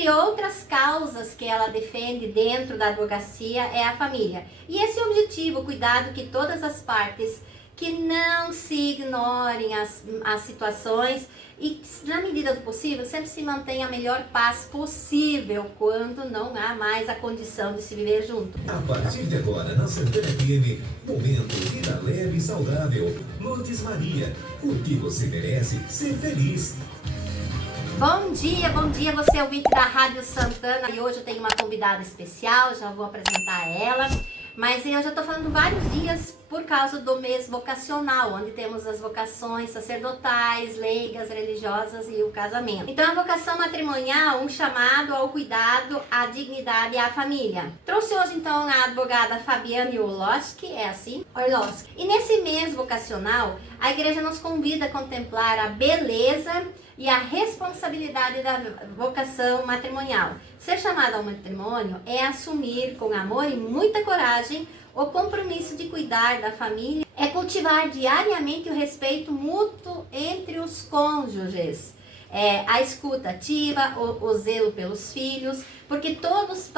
Entre outras causas que ela defende dentro da advocacia é a família. E esse objetivo, cuidado que todas as partes que não se ignorem as situações e, na medida do possível, sempre se mantenha a melhor paz possível quando não há mais a condição de se viver junto. A partir de agora, na Santana FM, momento vida leve e saudável. Lourdes Maria, porque você merece ser feliz. Bom dia, você é ouvinte da Rádio Santana e hoje eu tenho uma convidada especial, já vou apresentar ela. Mas eu já estou falando vários dias por causa do mês vocacional, onde temos as vocações sacerdotais, leigas, religiosas e o casamento. Então a vocação matrimonial, um chamado ao cuidado, à dignidade e à família. Trouxe hoje então a advogada Fabiane Orlowski, é assim? Orlowski. E nesse mês vocacional, a igreja nos convida a contemplar a beleza e a responsabilidade da vocação matrimonial. Ser chamado ao matrimônio é assumir com amor e muita coragem o compromisso de cuidar da família, é cultivar diariamente o respeito mútuo entre os cônjuges, a escuta ativa, o zelo pelos filhos, para que todos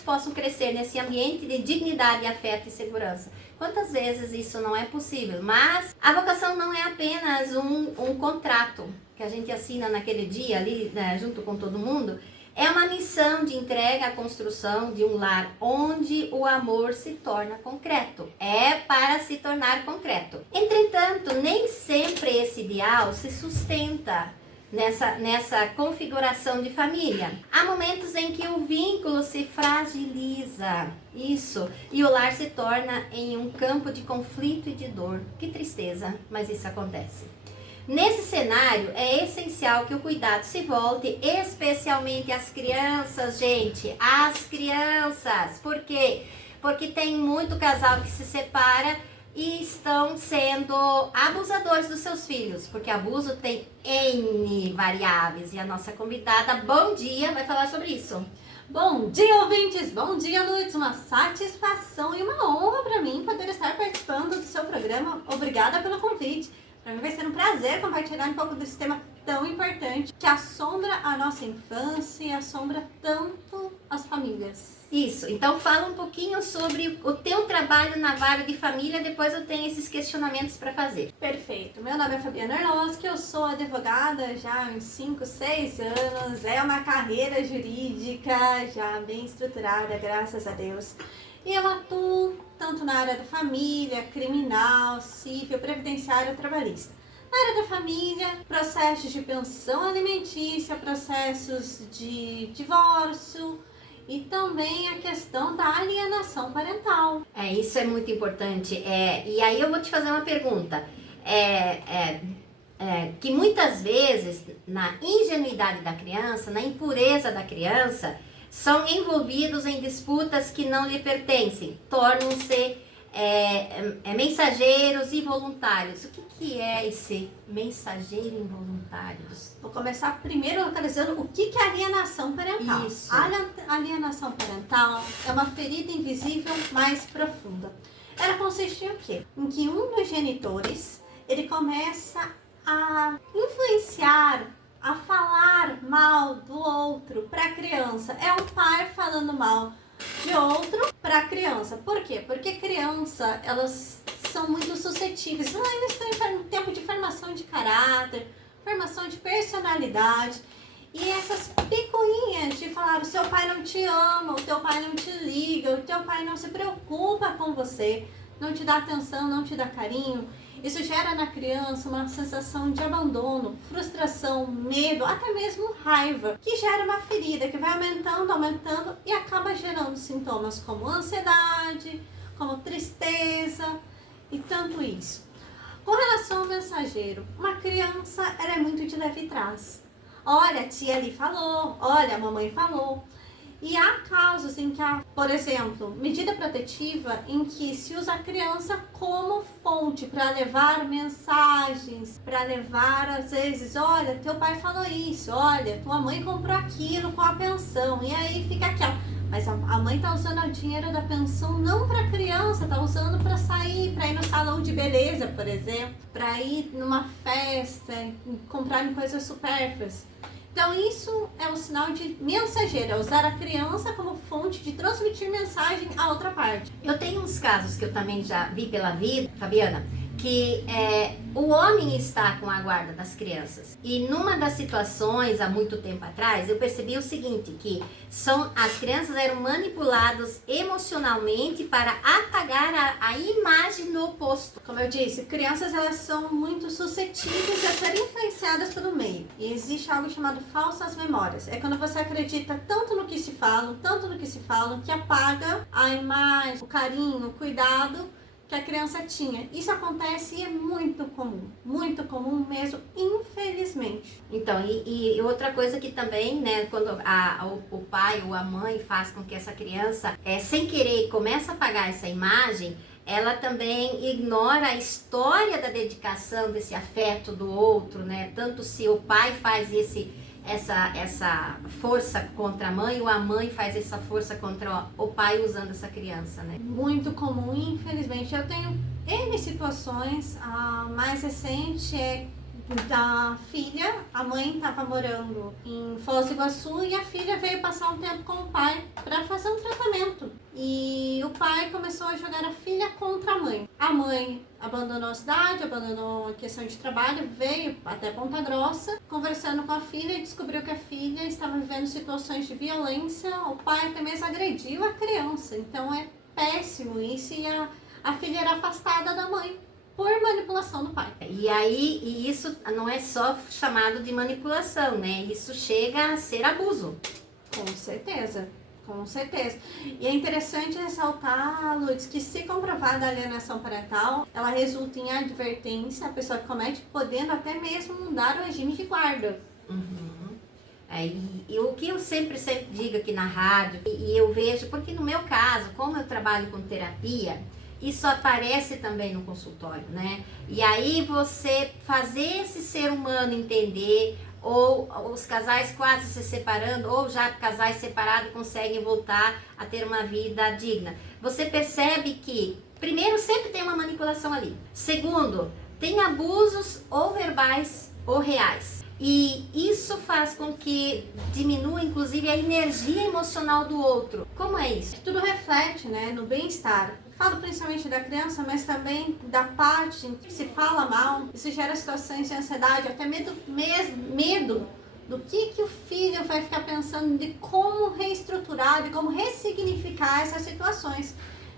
possam crescer nesse ambiente de dignidade, afeto e segurança. Quantas vezes isso não é possível? Mas a vocação não é apenas um contrato que a gente assina naquele dia ali, né, junto com todo mundo. É uma missão de entrega à construção de um lar onde o amor se torna concreto. É para se tornar concreto. Entretanto, nem sempre esse ideal se sustenta nessa configuração de família. Há momentos em que o vínculo se fragiliza, e o lar se torna em um campo de conflito e de dor. Que tristeza, mas isso acontece. Nesse cenário, é essencial que o cuidado se volte especialmente às crianças, gente, às crianças. Por quê? Porque tem muito casal que se separa e estão sendo abusadores dos seus filhos, porque abuso tem N variáveis. E a nossa convidada, bom dia, vai falar sobre isso. Bom dia, ouvintes! Bom dia, Lourdes! Uma satisfação e uma honra para mim poder estar participando do seu programa. Obrigada pelo convite. Para mim vai ser um prazer compartilhar um pouco desse tema tão importante que assombra a nossa infância e assombra tanto as famílias. Isso, então fala um pouquinho sobre o teu trabalho na vara de família, depois eu tenho esses questionamentos para fazer. Perfeito, meu nome é Fabiane Orlowski, eu sou advogada já há uns 5, 6 anos, é uma carreira jurídica já bem estruturada, graças a Deus. E eu atuo tanto na área da família, criminal, civil, previdenciária, trabalhista. Na área da família, processos de pensão alimentícia, processos de divórcio e também a questão da alienação parental. Isso é muito importante. E aí eu vou te fazer uma pergunta. Que muitas vezes, na ingenuidade da criança, na impureza da criança, são envolvidos em disputas que não lhe pertencem, tornam-se mensageiros involuntários. O que é esse mensageiro involuntário? Vou começar primeiro localizando o que é alienação parental. Isso. A alienação parental é uma ferida invisível mais profunda. Ela consiste em quê? Em que um dos genitores, ele começa a influenciar, a falar mal do outro para a criança. É o pai falando mal de outro para a criança. Por quê? Porque criança, elas são muito suscetíveis. Elas ainda estão em tempo de formação de caráter, formação de personalidade. E essas picuinhas de falar: o seu pai não te ama, o teu pai não te liga, o teu pai não se preocupa com você, não te dá atenção, não te dá carinho. Isso gera na criança uma sensação de abandono, frustração, medo, até mesmo raiva, que gera uma ferida que vai aumentando e acaba gerando sintomas como ansiedade, como tristeza e tanto isso. Com relação ao mensageiro, uma criança ela é muito de leve trás. Olha, a tia ali falou, olha, a mamãe falou. E há casos em que há, por exemplo, medida protetiva em que se usa a criança como fonte para levar mensagens, para levar às vezes: olha, teu pai falou isso, olha, tua mãe comprou aquilo com a pensão. E aí fica aqui, ó, mas a mãe tá usando o dinheiro da pensão não para a criança, tá usando para sair, para ir no salão de beleza, por exemplo, para ir numa festa, comprar coisas supérfluas. Então isso é um sinal de mensageiro, é usar a criança como fonte de transmitir mensagem a outra parte. Eu tenho uns casos que eu também já vi pela vida, Fabiana, que o homem está com a guarda das crianças. E numa das situações, há muito tempo atrás, eu percebi o seguinte, que as crianças eram manipuladas emocionalmente para apagar a imagem do oposto. Como eu disse, crianças elas são muito suscetíveis a serem influenciadas pelo meio. E existe algo chamado falsas memórias. É quando você acredita tanto no que se falam, que apaga a imagem, o carinho, o cuidado que a criança tinha. Isso acontece e é muito comum mesmo, infelizmente. Então, e outra coisa que também, né, quando o pai ou a mãe faz com que essa criança, sem querer, começa a apagar essa imagem, ela também ignora a história da dedicação, desse afeto do outro, né? Tanto se o pai faz essa força contra a mãe ou a mãe faz essa força contra o pai usando essa criança, né? Muito comum, infelizmente. Eu tenho N situações, a mais recente é da filha, a mãe estava morando em Foz do Iguaçu e a filha veio passar um tempo com o pai para fazer um tratamento. E o pai começou a jogar a filha contra a mãe. A mãe abandonou a cidade, abandonou a questão de trabalho, veio até Ponta Grossa, conversando com a filha e descobriu que a filha estava vivendo situações de violência. O pai até mesmo agrediu a criança. Então é péssimo isso e a filha era afastada da mãe por manipulação do pai. E isso não é só chamado de manipulação, né? Isso chega a ser abuso. Com certeza. E é interessante ressaltar, Lourdes, que se comprovada a alienação parental, ela resulta em advertência, a pessoa que comete, podendo até mesmo mudar o regime de guarda. Uhum. E o que eu sempre digo aqui na rádio, e eu vejo, porque no meu caso, como eu trabalho com terapia, isso aparece também no consultório, né? E aí você fazer esse ser humano entender, ou os casais quase se separando, ou já casais separados conseguem voltar a ter uma vida digna. Você percebe que, primeiro, sempre tem uma manipulação ali. Segundo, tem abusos ou verbais ou reais. E isso faz com que diminua, inclusive, a energia emocional do outro. Como é isso? Tudo reflete, né, no bem-estar. Falo principalmente da criança, mas também da parte em que se fala mal. Isso gera situações de ansiedade, até medo do que o filho vai ficar pensando, de como reestruturar, de como ressignificar essas situações.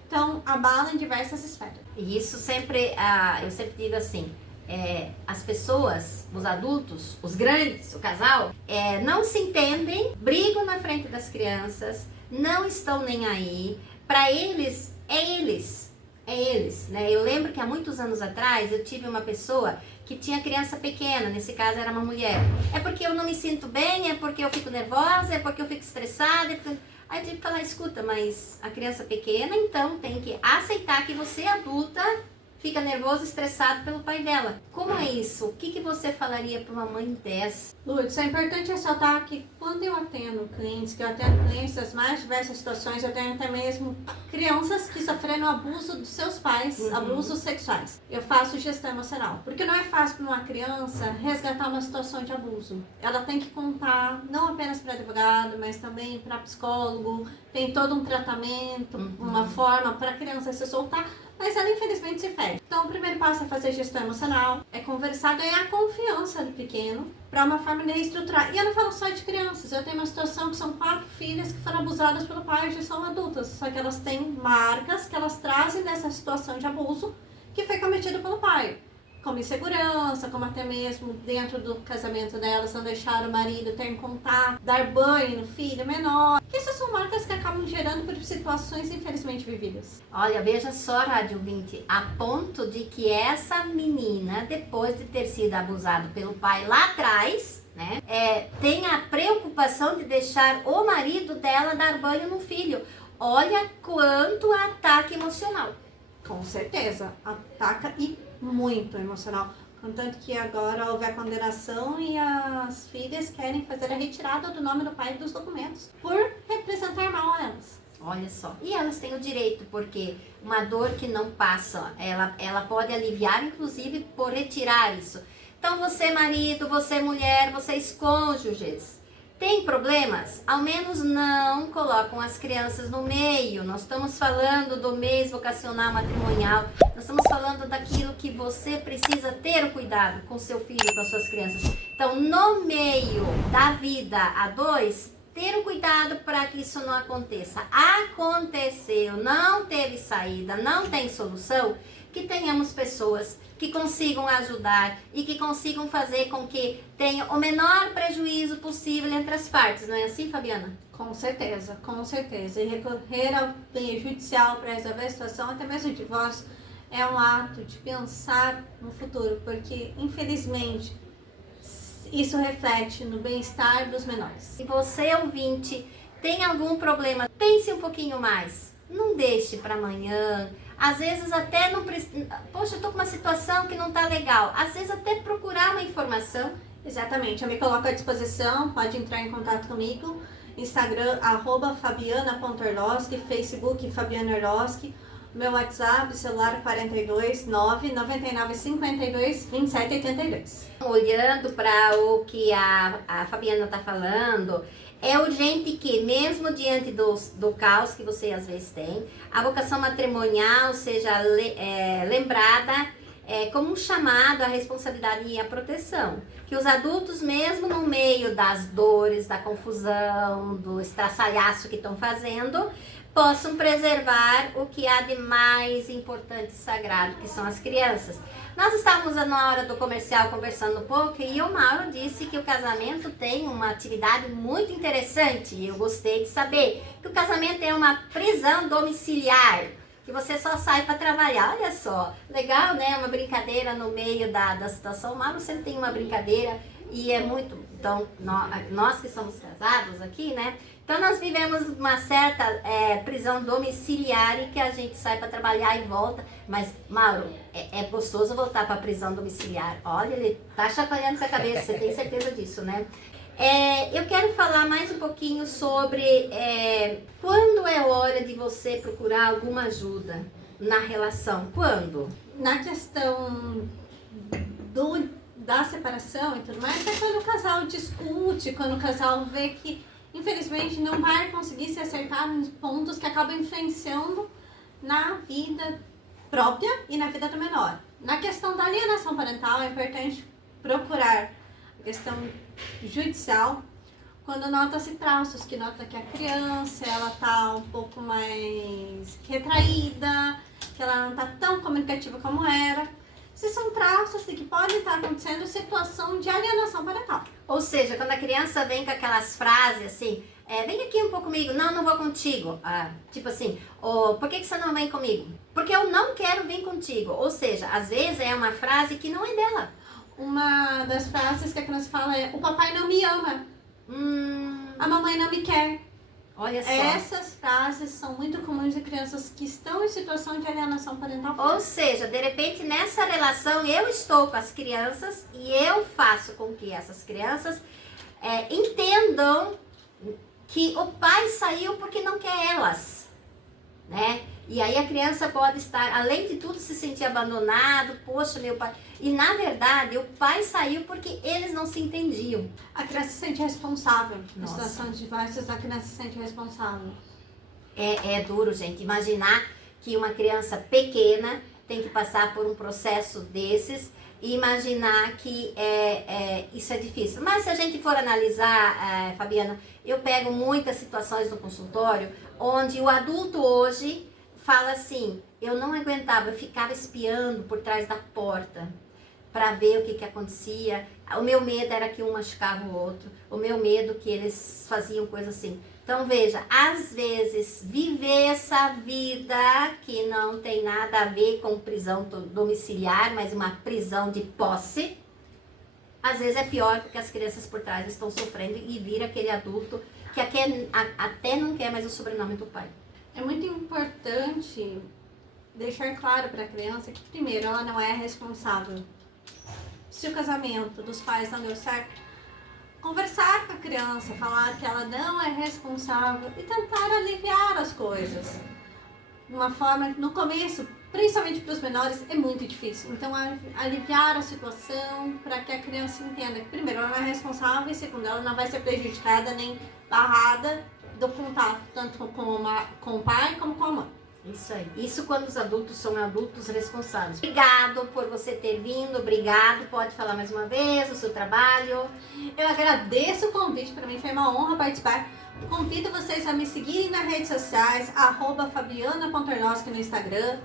Então, abala em diversas esferas. E isso sempre, eu sempre digo assim, as pessoas, os adultos, os grandes, o casal, não se entendem, brigam na frente das crianças, não estão nem aí. Para eles, é eles, né? Eu lembro que há muitos anos atrás eu tive uma pessoa que tinha criança pequena, nesse caso era uma mulher. É porque eu não me sinto bem, é porque eu fico nervosa, é porque eu fico estressada. Aí eu tive que falar, escuta, mas a criança pequena, então tem que aceitar que você, adulta, fica nervoso, estressado pelo pai dela. Como é isso? O que você falaria para uma mãe dessa? Lourdes, é importante ressaltar que quando eu atendo clientes, das mais diversas situações, eu tenho até mesmo crianças que sofreram abuso dos seus pais, abusos sexuais. Eu faço gestão emocional, porque não é fácil para uma criança resgatar uma situação de abuso. Ela tem que contar, não apenas para advogado, mas também para psicólogo, tem todo um tratamento, uma forma para a criança se soltar, mas ela infelizmente se fere. Então o primeiro passo é fazer gestão emocional, é conversar, ganhar a confiança do pequeno para uma forma de reestruturar. E eu não falo só de crianças, eu tenho uma situação que são 4 filhas que foram abusadas pelo pai e já são adultas, só que elas têm marcas que elas trazem dessa situação de abuso que foi cometido pelo pai. Como insegurança, como até mesmo dentro do casamento delas não deixar o marido ter contato, dar banho no filho menor. Essas são marcas que acabam gerando por situações infelizmente vividas. Olha, veja só, Rádio 20, a ponto de que essa menina, depois de ter sido abusada pelo pai lá atrás, né, tem a preocupação de deixar o marido dela dar banho no filho. Olha quanto ataque emocional. Com certeza, ataca e muito emocional. Contanto que agora houve a condenação e as filhas querem fazer a retirada do nome do pai dos documentos por representar mal a elas. Olha só. E elas têm o direito, porque uma dor que não passa, ela pode aliviar, inclusive, por retirar isso. Então, você marido, você mulher, vocês cônjuges, Tem problemas? Ao menos não colocam as crianças no meio. Nós estamos falando do mês vocacional matrimonial, nós estamos falando daquilo que você precisa ter o cuidado com seu filho, com as suas crianças. Então, no meio da vida a dois, ter o cuidado para que isso não aconteça. Aconteceu, não teve saída, não tem solução, que tenhamos pessoas que consigam ajudar e que consigam fazer com que tenha o menor prejuízo possível entre as partes. Não é assim, Fabiana? Com certeza, com certeza. E recorrer ao meio judicial para resolver a situação, até mesmo o divórcio, é um ato de pensar no futuro, porque, infelizmente, isso reflete no bem-estar dos menores. Se você, ouvinte, tem algum problema, pense um pouquinho mais. Não deixe para amanhã. Às vezes até não precisa... Poxa, eu tô com uma situação que não tá legal. Às vezes até procurar uma informação. Exatamente, eu me coloco à disposição, pode entrar em contato comigo. Instagram, @fabiana.orlowski, Facebook Fabiana Orlowski, meu WhatsApp, celular 42 999 52 27 82. Olhando para o que a Fabiana tá falando, é urgente que, mesmo diante do caos que você às vezes tem, a vocação matrimonial seja lembrada como um chamado à responsabilidade e à proteção. Que os adultos, mesmo no meio das dores, da confusão, do estraçalhaço que estão fazendo, possam preservar o que há de mais importante e sagrado, que são as crianças. Nós estávamos na hora do comercial conversando um pouco e o Mauro disse que o casamento tem uma atividade muito interessante. E eu gostei de saber que o casamento é uma prisão domiciliar, que você só sai para trabalhar. Olha só, legal, né? Uma brincadeira no meio da situação. O Mauro sempre tem uma brincadeira e é muito... Então, nós que somos casados aqui, né? Então, nós vivemos uma certa prisão domiciliar e que a gente sai para trabalhar e volta. Mas, Mauro, é gostoso voltar para a prisão domiciliar. Olha, ele tá chacoalhando com a cabeça, você tem certeza disso, né? Eu quero falar mais um pouquinho sobre quando é hora de você procurar alguma ajuda na relação. Quando? Na questão da separação e tudo mais, é quando o casal discute, quando o casal vê que, infelizmente, não vai conseguir se acertar nos pontos que acabam influenciando na vida própria e na vida do menor. Na questão da alienação parental, é importante procurar a questão judicial quando nota-se traços, que nota que a criança ela tá um pouco mais retraída, que ela não está tão comunicativa como era. Esses são traços de que podem estar acontecendo situação de alienação parental. Ou seja, quando a criança vem com aquelas frases assim, vem aqui um pouco comigo, não vou contigo. Tipo assim, por que você não vem comigo? Porque eu não quero vir contigo. Ou seja, às vezes é uma frase que não é dela. Uma das frases que a criança fala é: o papai não me ama, a mamãe não me quer. Olha só. Essas frases são muito comuns de crianças que estão em situação de alienação parental. Ou seja, de repente nessa relação eu estou com as crianças e eu faço com que essas crianças entendam que o pai saiu porque não quer elas, né? E aí a criança pode estar, além de tudo, se sentir abandonado. Poxa, meu pai... E na verdade, o pai saiu porque eles não se entendiam. A criança se sente responsável. Na Nossa. situação de divórcios, a criança se sente responsável. É duro, gente. Imaginar que uma criança pequena tem que passar por um processo desses e imaginar que isso é difícil. Mas se a gente for analisar, Fabiana, eu pego muitas situações no consultório onde o adulto hoje fala assim: eu não aguentava, eu ficava espiando por trás da porta para ver o que acontecia. O meu medo era que um machucava o outro, o meu medo que eles faziam coisa assim. Então veja, às vezes viver essa vida que não tem nada a ver com prisão domiciliar, mas uma prisão de posse, às vezes é pior porque as crianças por trás estão sofrendo e vira aquele adulto que até não quer mais o sobrenome do pai. É muito importante deixar claro para a criança que, primeiro, ela não é responsável. Se o casamento dos pais não deu certo, conversar com a criança, falar que ela não é responsável e tentar aliviar as coisas. De uma forma, no começo, principalmente para os menores, é muito difícil. Então, aliviar a situação para que a criança entenda que, primeiro, ela não é responsável e, segundo, ela não vai ser prejudicada nem barrada do contato, tanto com o pai como com a mãe. Isso aí. Isso quando os adultos são adultos responsáveis. Obrigado por você ter vindo, obrigado. Pode falar mais uma vez o seu trabalho. Eu agradeço o convite, para mim foi uma honra participar. Convido vocês a me seguirem nas redes sociais, @fabiana.orlowski no Instagram,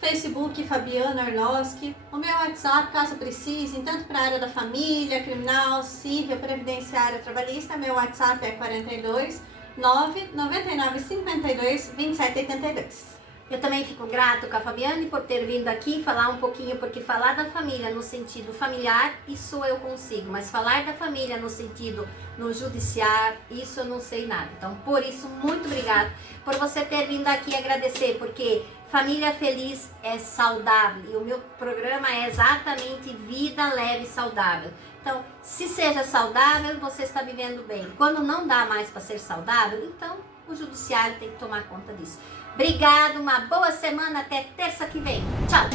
Facebook Fabiana Orlowski, o meu WhatsApp, caso precisem, tanto para a área da família, criminal, civil, previdenciária, trabalhista, meu WhatsApp é 42 999 52 27 82. Eu também fico grato com a Fabiane por ter vindo aqui falar um pouquinho, porque falar da família no sentido familiar, isso eu consigo, mas falar da família no sentido no judiciário, isso eu não sei nada. Então, por isso, muito obrigado por você ter vindo aqui agradecer, porque família feliz é saudável e o meu programa é exatamente vida leve e saudável. Então, se seja saudável, você está vivendo bem. Quando não dá mais para ser saudável, então o judiciário tem que tomar conta disso. Obrigado, uma boa semana, até terça que vem. Tchau!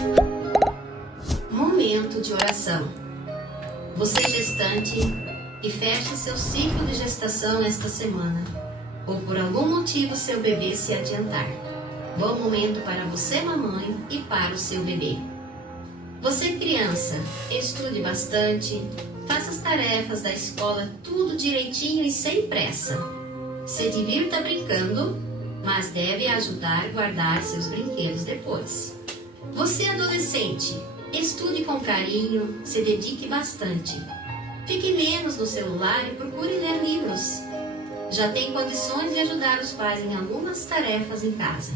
Momento de oração. Você gestante que fecha seu ciclo de gestação esta semana, ou por algum motivo seu bebê se adiantar. Bom momento para você, mamãe, e para o seu bebê. Você, criança, estude bastante, faça as tarefas da escola tudo direitinho e sem pressa. Se divirta brincando, mas deve ajudar a guardar seus brinquedos depois. Você, adolescente, estude com carinho, se dedique bastante. Fique menos no celular e procure ler livros. Já tem condições de ajudar os pais em algumas tarefas em casa.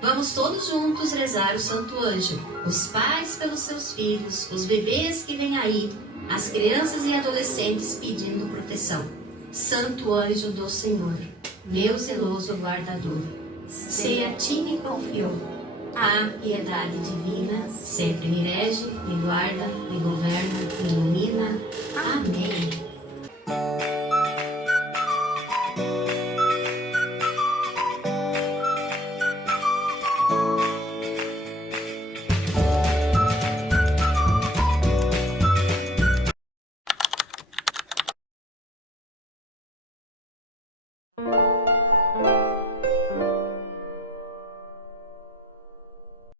Vamos todos juntos rezar o Santo Anjo, os pais pelos seus filhos, os bebês que vêm aí, as crianças e adolescentes pedindo proteção. Santo Anjo do Senhor, meu zeloso guardador, se a ti me confiou a piedade divina, sempre me rege, me guarda, me governa, me ilumina. Amém.